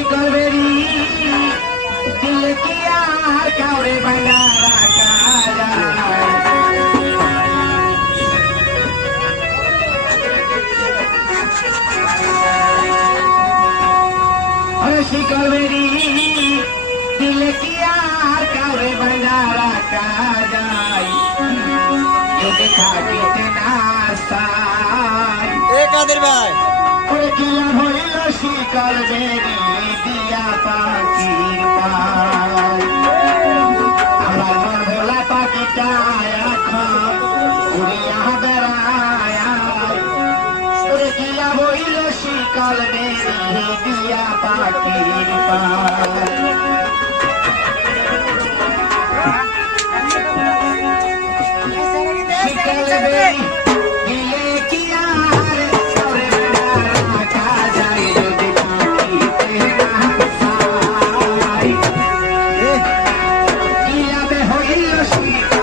শিকল বেরি দিলে কি আর কাউরে ভাঙা রাখা যায় শিকল বেরি দিলে কি আর কাউরে ভাঙা রাখা যায় যদি থাকিতে না চায় কাদের ভাই কি লাভ হইল শিকল বেরি দিয়া পাখির পায় আমার মন ভোলা পাখিটা এখন উড়িয়া বেড়ায় কি লাভ হইল শিকল বেরি দিয়া পাখির পায় শিকল বেরি দিলে কি আর কাউরে ভাঙা রাখা যায় যদি থাকিতে না চায় কি লাভ হইল শিকল